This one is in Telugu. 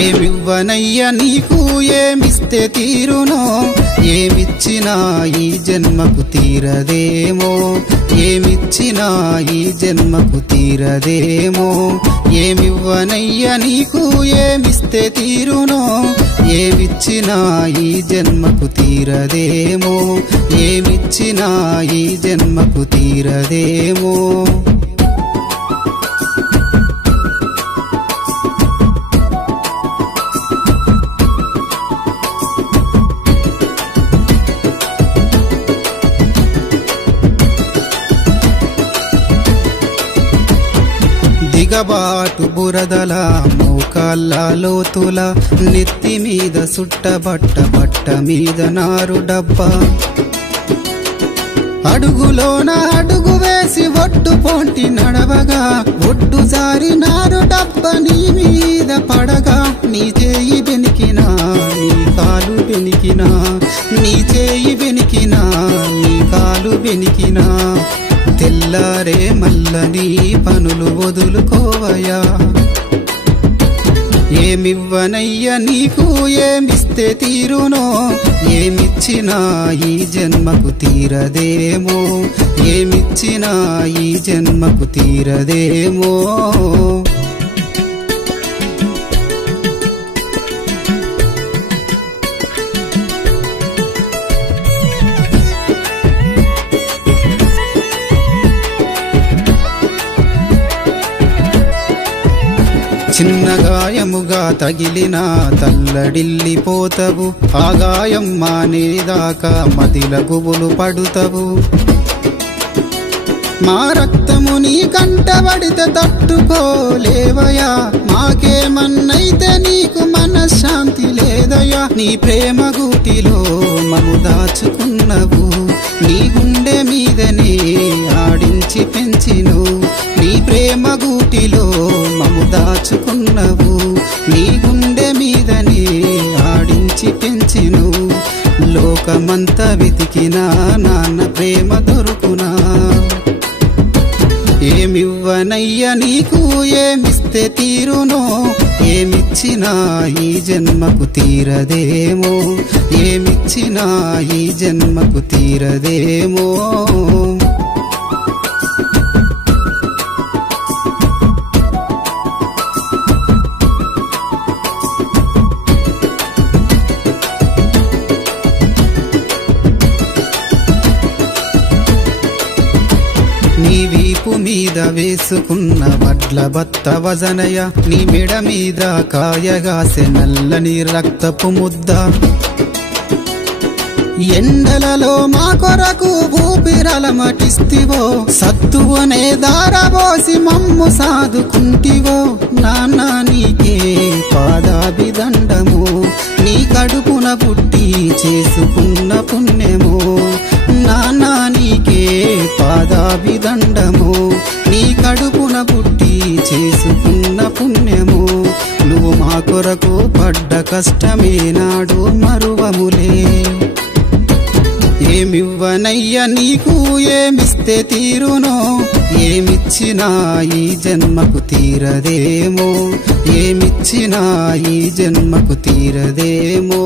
ఏమివ్వనయ్య నీకు ఏమిస్తే తీరునో, ఏమిచ్చినా ఈ జన్మకు తీరదేమో, ఏమిచ్చినా ఈ జన్మకు తీరదేమో. ఏమివ్వనయ్య నీకు ఏమిస్తే తీరునో, ఏమిచ్చినా ఈ జన్మకు తీరదేమో, ఏమిచ్చినా ఈ జన్మకు తీరదేమో. దిగబాటు బురదల మోకాళ్ళ లోతుల, నెత్తి మీద సుట్టబట్ట బట్ట మీద నారు డబ్బా, అడుగులోన అడుగు వేసి ఒడ్డు పోంటి నడవగా, ఒడ్డు జారి నారు డబ్బ నీ మీద పడగా, నీ చేయి బెనికినా నీ కాలు బెనికినా, నీ చేయి బెనికినా నీ కాలు బెనికినా, తెల్లారే మల్ల నీ పనులు వదులుకోవయా. ఏమివ్వనయ్య నీకు ఏమిస్తే తీరునో, ఏమిచ్చినా ఈ జన్మకు తీరదేమో, ఏమిచ్చినా ఈ జన్మకు తీరదేమో. చిన్న గాయముగా తగిలిన తల్లడిల్లిపోతవు, ఆ గాయం మానేదాకా మదిల గుబులు పడుతవు. మా రక్తము నీ కంటబడితే తట్టుకోలేవయా, మాకేమన్నైతే నీకు మనశ్శాంతి లేదయా. నీ ప్రేమ గూటిలో మము దాచుకున్నవు, నీ గుండె మీదనే ఆడించి పెంచిను. నీ ప్రేమ గూటిలో మము దాచుకున్నవు, నీ గుండె మీదనే ఆడించి పెంచిను. లోకమంతా వెతికినా నాన్న ప్రేమ దొరుకునా. ఏమివ్వనయ్య నీకు ఏమిస్తే తీరునో, ఏమిచ్చినా ఈ జన్మకు తీరదేమో, ఏమిచ్చినా ఈ జన్మకు తీరదేమో. నీ వీపు మీద వేసుకున్న వడ్ల బత్త వజనయ, నీ మెడ మీద కాయగాసె నల్లని రక్తపు ముద్ద. ఎండలలో మా కొరకు ఊపిరలమటిస్తివో, సత్తువనే దారబోసి మమ్ము సాదుకుంటివో. నాన్న నీకే పాదాభిదండము, నీ కడుపున పుట్టి చేసుకున్న పుణ్యము. నాన్న నీకే పాదాభిదండము, నీ కడుపున పుట్టి చేసుకున్న పుణ్యము. నువ్వు మా కొరకు పడ్డ కష్టమే నాడు మరువములే. ఏమివ్వనయ్య నీకు ఏమిస్తే తీరునో, ఏమిచ్చినా ఈ జన్మకు తీరదేమో, ఏమిచ్చినా ఈ జన్మకు తీరదేమో.